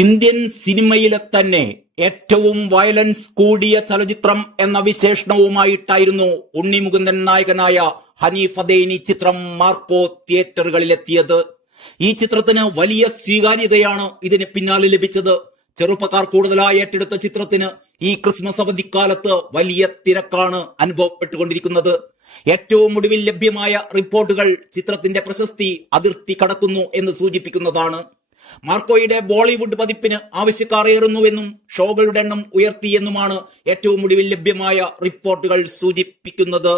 Indian സിനിമയിലെ തന്നെ ഏറ്റവും വയലൻസ് കൂടിയ ചലച്ചിത്രം എന്ന വിശേഷണവുമായിട്ടായിരുന്നു ഉണ്ണി മുകുന്ദൻ നായകനായ ഹനീഫ് അദേനി ചിത്രം മാർക്കോ തിയേറ്ററുകളിലെത്തിയത്. ഈ ചിത്രത്തിന് വലിയ സ്വീകാര്യതയാണ് ഇതിന് പിന്നാലെ ലഭിച്ചത്. ചെറുപ്പക്കാർ കൂടുതലായി ഏറ്റെടുത്ത ചിത്രത്തിന് ഈ ക്രിസ്മസ് അവധിക്കാലത്ത് വലിയ തിരക്കാണ് അനുഭവപ്പെട്ടുകൊണ്ടിരിക്കുന്നത്. ഏറ്റവും ഒടുവിൽ ലഭ്യമായ റിപ്പോർട്ടുകൾ ചിത്രത്തിന്റെ പ്രശസ്തി അതിർത്തി കടക്കുന്നു എന്ന് സൂചിപ്പിക്കുന്നതാണ്. മാർക്കോയുടെ ബോളിവുഡ് പതിപ്പിന് ആവശ്യക്കാർ ഏറുന്നുവെന്നും ഷോകളുടെ എണ്ണം ഉയർത്തിയെന്നുമാണ് ഏറ്റവും ഒടുവിൽ ലഭ്യമായ റിപ്പോർട്ടുകൾ സൂചിപ്പിക്കുന്നത്.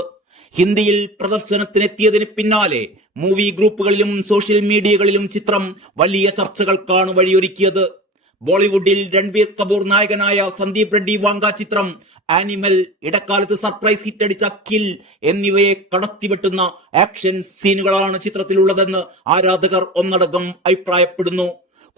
ഹിന്ദിയിൽ പ്രദർശനത്തിനെത്തിയതിന് പിന്നാലെ മൂവി ഗ്രൂപ്പുകളിലും സോഷ്യൽ മീഡിയകളിലും ചിത്രം വലിയ ചർച്ചകൾക്കാണ് വഴിയൊരുക്കിയത്. ബോളിവുഡിൽ രൺബീർ കപൂർ നായകനായ സന്ദീപ് റെഡ്ഡി വാങ്ക ചിത്രം ആനിമൽ, ഇടക്കാലത്ത് സർപ്രൈസ് ഹിറ്റടിച്ച കിൽ എന്നിവയെ കടത്തിവെട്ടുന്ന ആക്ഷൻ സീനുകളാണ് ചിത്രത്തിലുള്ളതെന്ന് ആരാധകർ ഒന്നടങ്കം അഭിപ്രായപ്പെടുന്നു.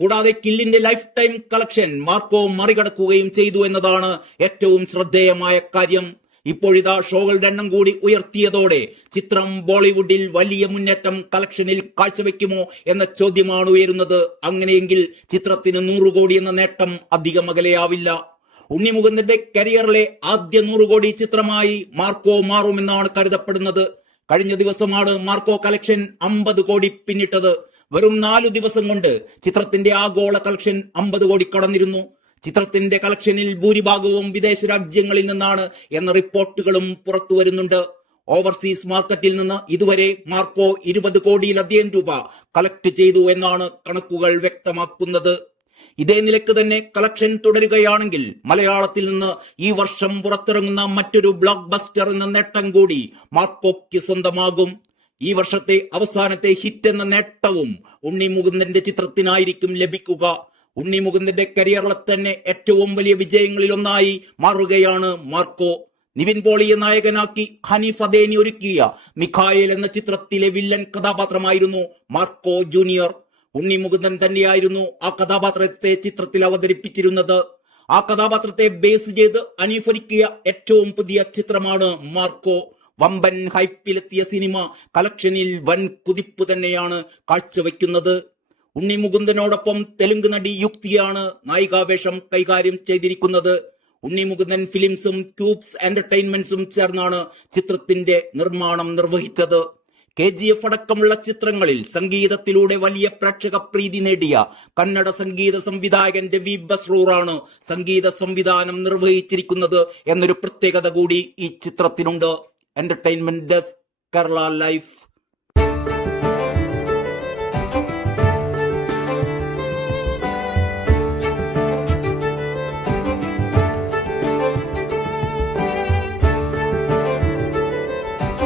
കൂടാതെ കില്ലിന്റെ ലൈഫ് ടൈം കളക്ഷൻ മാർക്കോ മറികടക്കുകയും ചെയ്തു എന്നതാണ് ഏറ്റവും ശ്രദ്ധേയമായ കാര്യം. ഇപ്പോഴിതാ ഷോകളുടെ എണ്ണം കൂടി ഉയർത്തിയതോടെ ചിത്രം ബോളിവുഡിൽ വലിയ മുന്നേറ്റം കളക്ഷനിൽ കാഴ്ചവെക്കുമോ എന്ന ചോദ്യമാണ് ഉയരുന്നത്. അങ്ങനെയെങ്കിൽ ചിത്രത്തിന് 100 കോടി എന്ന നേട്ടം അധികം അകലെയാവില്ല. ഉണ്ണി മുകുന്ദന്റെ കരിയറിലെ ആദ്യ 100 കോടി ചിത്രമായി മാർക്കോ മാറുമെന്നാണ് കരുതപ്പെടുന്നത്. കഴിഞ്ഞ ദിവസമാണ് മാർക്കോ കളക്ഷൻ 50 കോടി പിന്നിട്ടത്. വെറും 4 ദിവസം കൊണ്ട് ചിത്രത്തിന്റെ ആഗോള കളക്ഷൻ 50 കോടി കടന്നിരുന്നു. ചിത്രത്തിന്റെ കളക്ഷനിൽ ഭൂരിഭാഗവും വിദേശ രാജ്യങ്ങളിൽ നിന്നാണ് എന്ന റിപ്പോർട്ടുകളും പുറത്തു വരുന്നുണ്ട്. ഓവർസീസ് മാർക്കറ്റിൽ നിന്ന് ഇതുവരെ മാർക്കോ 20 കോടിയിലധികം രൂപ കളക്ട് ചെയ്തു എന്നാണ് കണക്കുകൾ വ്യക്തമാക്കുന്നത്. ഇതേ നിലക്ക് തന്നെ കളക്ഷൻ തുടരുകയാണെങ്കിൽ മലയാളത്തിൽ നിന്ന് ഈ വർഷം പുറത്തിറങ്ങുന്ന മറ്റൊരു ബ്ലോക്ക് ബസ്റ്റർ എന്ന നേട്ടം കൂടി മാർക്കോയ്ക്ക് സ്വന്തമാകും. ഈ വർഷത്തെ അവസാനത്തെ ഹിറ്റ് എന്ന നേട്ടവും ഉണ്ണി മുകുന്ദന്റെ ചിത്രത്തിനായിരിക്കും ലഭിക്കുക. ഉണ്ണി മുകുന്ദന്റെ കരിയറിലെ തന്നെ ഏറ്റവും വലിയ വിജയങ്ങളിൽ ഒന്നായി മാറുകയാണ് മാർക്കോ. നിവിൻ പോളിയെ നായകനാക്കി ഹനീഫ് അദേനി ഒരുക്കിയ മിഖായേൽ എന്ന ചിത്രത്തിലെ villain കഥാപാത്രമായിരുന്നു Marco junior. Unni Mukundan തന്നെയായിരുന്നു ആ കഥാപാത്രത്തെ ചിത്രത്തിൽ അവതരിപ്പിച്ചിരുന്നത്. ആ കഥാപാത്രത്തെ ബേസ് ചെയ്ത് ഹനീഫ് ഒരുക്കിയ ഏറ്റവും പുതിയ ചിത്രമാണ് മാർക്കോ. വമ്പൻ ഹൈപ്പിലെത്തിയ സിനിമ കളക്ഷനിൽ വൻ കുതിപ്പ് തന്നെയാണ് കാഴ്ചവെക്കുന്നത്. ഉണ്ണി മുകുന്ദനോടൊപ്പം തെലുങ്ക് നടി യുക്തിയാണ് നായികാവേഷം കൈകാര്യം ചെയ്തിരിക്കുന്നത്. ഉണ്ണി മുകുന്ദൻ ഫിലിംസും ക്യൂബ്സ് എന്റർടൈൻമെന്റ്സും ചേർന്നാണ് ചിത്രത്തിന്റെ നിർമ്മാണം നിർവഹിച്ചത്. KGF അടക്കമുള്ള ചിത്രങ്ങളിൽ സംഗീതത്തിലൂടെ വലിയ പ്രേക്ഷക പ്രീതി നേടിയ കന്നഡ സംഗീത സംവിധായകൻ രവി ബസ്രൂറാണ് സംഗീത സംവിധാനം നിർവഹിച്ചിരിക്കുന്നത് എന്നൊരു പ്രത്യേകത കൂടി ഈ ചിത്രത്തിനുണ്ട്. Entertainment desk, Kerala life.